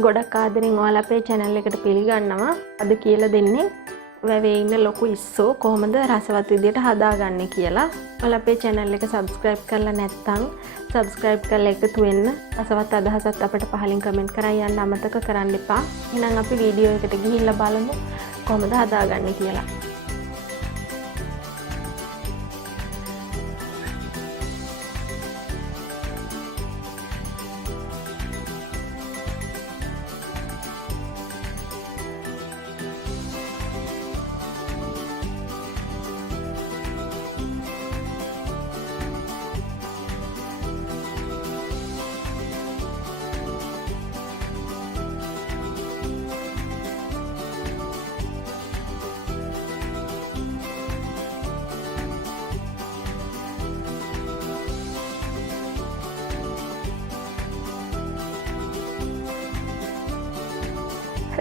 ගොඩක් ආදරෙන් ඔයාලා අපේ channel එකට පිළිගන්නවා. අද කියලා දෙන්නේ වැවේ ඉන්න ලොකු ඉස්සෝ කොහොමද රසවත් විදියට හදාගන්නේ කියලා. ඔයාලා අපේ channel එක subscribe කරලා නැත්නම් subscribe කරලා එකතු වෙන්න. රසවත් අදහසක් අපිට පහලින් comment කරලා යන්න අමතක කරන්න එපා. එහෙනම් අපි වීඩියෝ එකට ගිහිල්ලා බලමු කොහොමද හදාගන්නේ කියලා.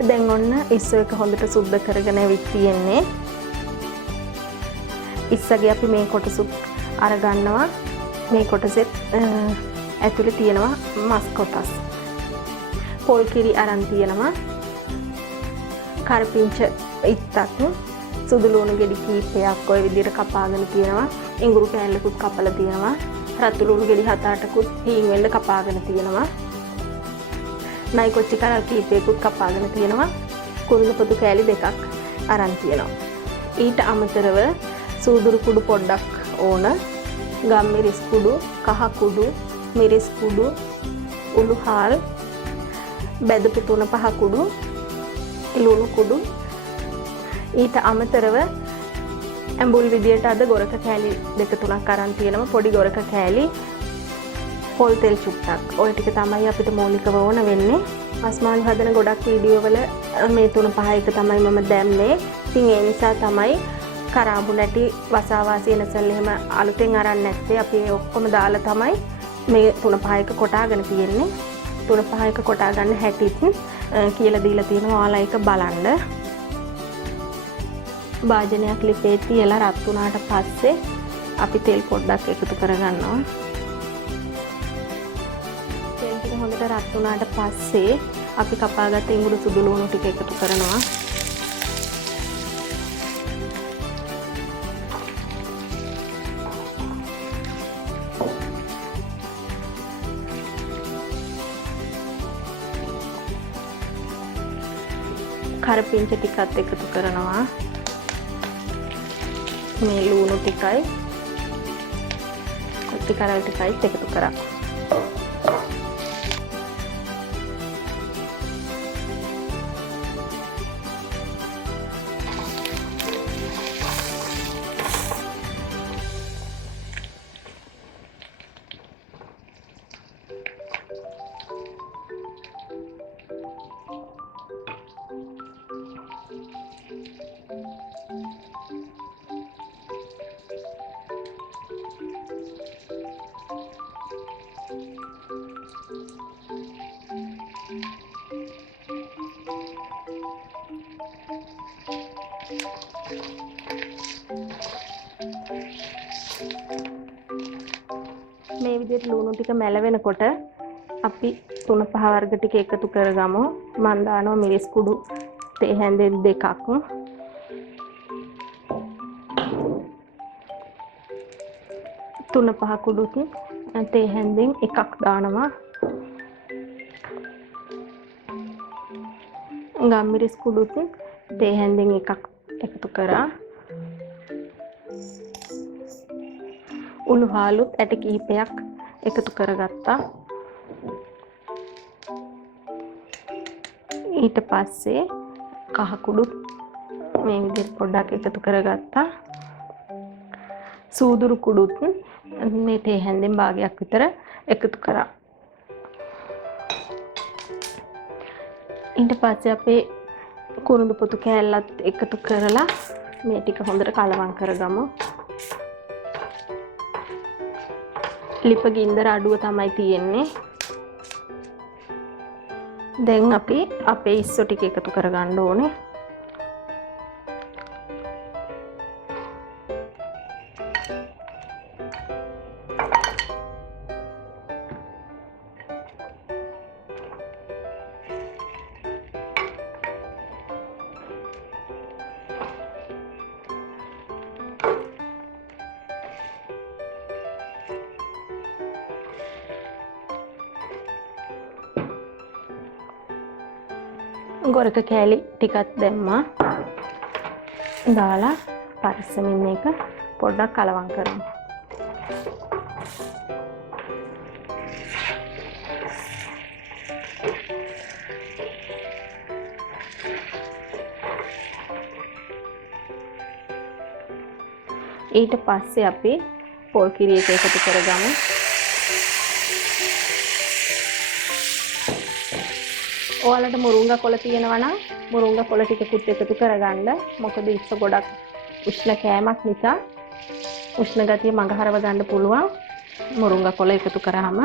දැන් ඔන්න ඉස්සෝ එක හොඳට සුද්ධ කරගෙන ඇවිත් තියෙන්නේ. ඉස්සගේ අපි මේ කොටසුත් අරගන්නවා. මේ කොටසෙත් ඇතුලේ තියෙනවා මස් කොටස්. පොල් කිරි අරන් තියෙනවා. කරපිංච ඉත්තක්, සුදු ලුණු ගෙඩි කීපයක් ඔය විදිහට කපාගෙන තියෙනවා. ඉඟුරු කෑල්ලකුත් කපලා තියෙනවා. රතු ලුණු ගෙඩි 7-8කුත් හීන් වෙන්න කපාගෙන තියෙනවා. නයි කොච්චි කරල් කීපයකුත් කපාගෙන තියෙනවා. කුරුඳු පොතු කෑලි 2ක් අරන් තියෙනවා. ඊට අමතරව සූදුරු කුඩු පොඩ්ඩක් ඕන. ගම් මිරිස් කුඩු, කහ කුඩු, මිරිස් කුඩු, උළු හාල්, බෙදපු 3-5 කුඩු, ලුණු කුඩු. ඊට අමතරව ඇඹුල් විදියට අද ගොරක කෑලි 2-3ක් අරන් තියෙනවා. පොඩි ගොරක කෑලි, පොල් තෙල් චුට්ටක්. ඔය ටික තමයි අපිට මූලිකව ඕන වෙන්නේ. මස්මාළු හදන ගොඩක් වීඩියෝ වල මේ 3-5 එක තමයි මම දැම්මේ. ඉතින් ඒ නිසා තමයි කරාඹු නැටි වසාවාසී නැසල් එහෙම අලුතෙන් අරන් නැත්තේ. අපි ඔක්කොම දාලා තමයි මේ 3-5 එක කොටාගෙන තියෙන්නේ. 3-5 එක කොටා ගන්න හැටිත් කියලා දීලා තියෙනවා. ඔයාලා ඒක බලන්න. භාජනයක් ලිපේ තියලා රත් වුණාට පස්සේ අපි තෙල් පොඩ්ඩක් එකතු කරගන්නවා. හොඳට රත් වුණාට පස්සේ අපි කපාගත්ත ඉඟුරු සුදු ලුණු ටික එකතු කරනවා. කරපිංච ටිකත් එකතු කරනවා. මේ ලුණු ටිකයි කොච්චි කරල් ටිකයි එකතු කරා. මේ විදිහට ලුණු ටික මැලවෙනකොට අපි 3-5 වර්ග ටික එකතු කරගමු. මන් දානවා මිරිස් කුඩු තේ හැන්දෙන් 2ක්. තුන පහ කුඩුත් තේ හැන්දෙන් 1ක් දානවා. ගම් මිරිස් කුඩුත් තේ හැන්දෙන් 1ක් එකතු කරා. උළු හාලුත් ඇට කිහිපයක් එකතු කරගත්තා. ඊට පස්සේ කහ කුඩුත් මේ විදිහට පොඩ්ඩක් එකතු කරගත්තා. සූදුරු කුඩුත් මේ තේ හැන්දෙන් භාගයක් විතර එකතු කරා. ඊට පස්සේ අපේ කුරුඳු පොතු කෑල්ලත් එකතු කරලා මේ ටික හොඳට කලවම් කරගමු. ලිප ගින්දර අඩුව තමයි තියෙන්නේ. දැන් අපි අපේ ඉස්සෝ ටික එකතු කරගන්න ඕනේ. ගොරක කෑලි ටිකක් දැම්මා. දාලා පරිස්සමින් මේක පොඩ්ඩක් කලවම් කරමු. ඊට පස්සේ අපි පොල් කිරි එක එකතු කරගමු. ඔයාලට මුරුංගා කොළ තියෙනවා නම් මුරුංගා කොළ ටිකකුත් එකතු කරගන්න. මොකද ඉස්ස ගොඩක් උෂ්ණ කෑමක් නිසා උෂ්ණ ගතිය මගහරව ගන්න පුළුවන් මුරුංගා කොළ එකතු කරාම.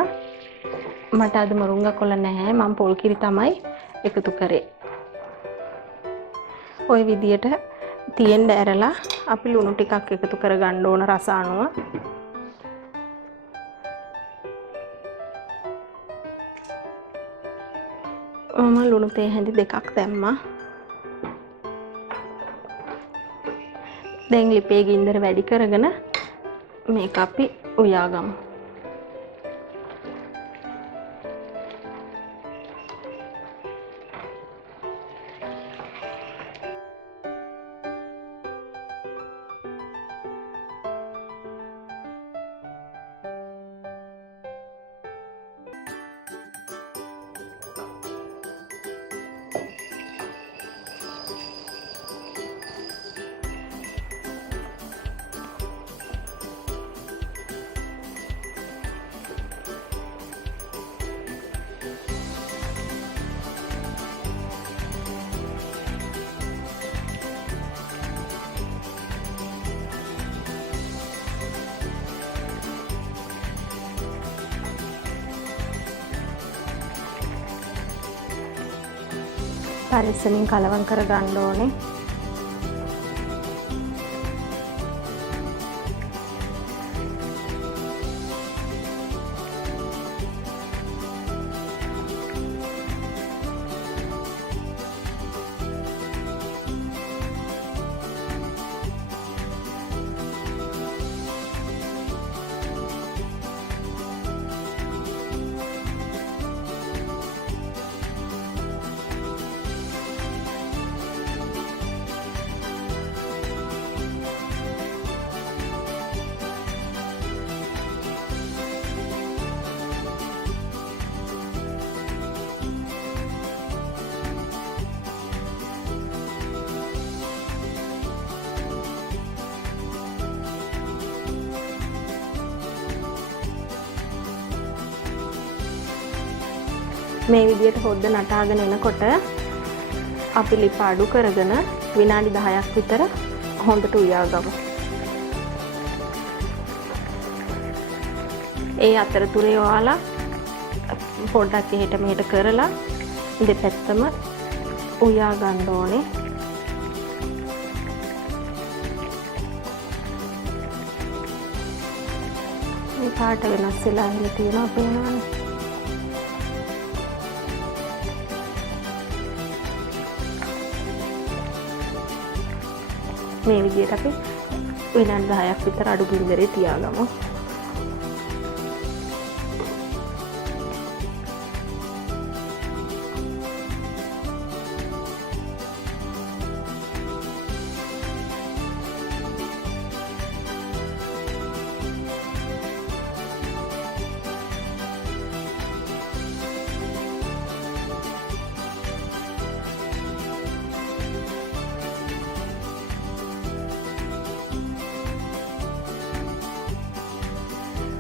මට අද මුරුංගා කොළ නැහැ. මම පොල් කිරි තමයි එකතු කරේ. ওই විදියට තියෙන්න ඇරලා අපි ලුණු ටිකක් එකතු කරගන්න ඕන රස අනුව. මම ලුණු තේ හැඳි දෙකක් දැම්මා. දැන් ලිපේ ගින්දර වැඩි කරගෙන මේක අපි උයාගමු. පරිස්සමින් කලවම් කරගන්න ඕනේ. මේ විදියට හොද්ද නටාගෙන එනකොට අපි ලිප අඩු කරගෙන විනාඩි 10ක් විතර හොඳට උයාගමු. ඒ අතරතුරේ ඔයාලා පොඩ්ඩක් එහෙට මෙහෙට කරලා දෙපැත්තම උයා ගන්න ඕනේ. මේ පාට වෙනස් වෙලා ඉන්න තියෙනවා පේනවනේ. මේ විදියට අපි විනාඩි 10ක් විතර අඩු ගින්දරේ තියාගමු.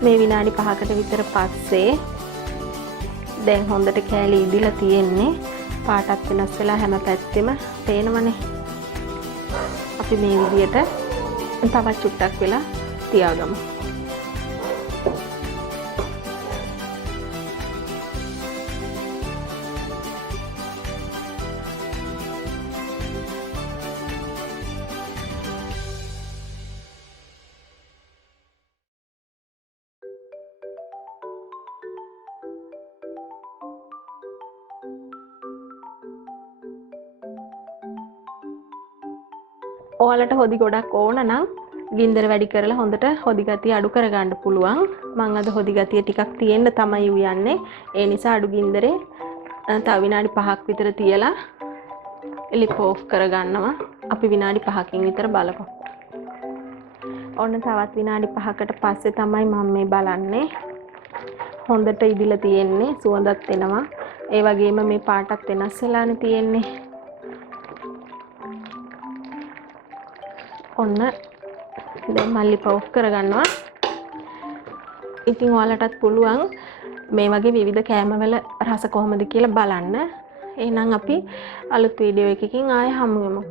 මේ විනාඩි 5කට විතර පස්සේ දැන් හොඳට කෑලි ඉදිලා තියෙන්නේ. පාටත් වෙනස් වෙලා හැම පැත්තෙම පේනවනේ. අපි මේ විදියට තවත් චුට්ටක් වෙලා තියාගමු. ඔයාලට හොදි ගොඩක් ඕන නම් ගින්දර වැඩි කරලා හොඳට හොදි ගතිය අඩු කරගන්න පුළුවන්. මම අද හොදි ගතිය ටිකක් තියෙන්න තමයි උයන්නේ. ඒ නිසා අඩු ගින්දරේ තව විනාඩි 5ක් විතර තියලා ලිප් ඕෆ් කරගන්නවා. අපි විනාඩි 5කින් විතර බලමු. ඔන්න තවත් විනාඩි 5කට පස්සේ තමයි මම මේ බලන්නේ. හොඳට ඉදිලා තියෙන්නේ, සුවඳත් එනවා. ඒ වගේම මේ පාටත් වෙනස් වෙලානේ තියෙන්නේ. ඔන්න දැන් මම ලිප් ඕෆ් කරගන්නවා. ඉතින් ඔයාලටත් පුළුවන් මේ වගේ විවිධ කෑමවල රස කොහොමද කියලා බලන්න. එහෙනම් අපි අලුත් වීඩියෝ එකකින් ආයෙ හමු වෙමු.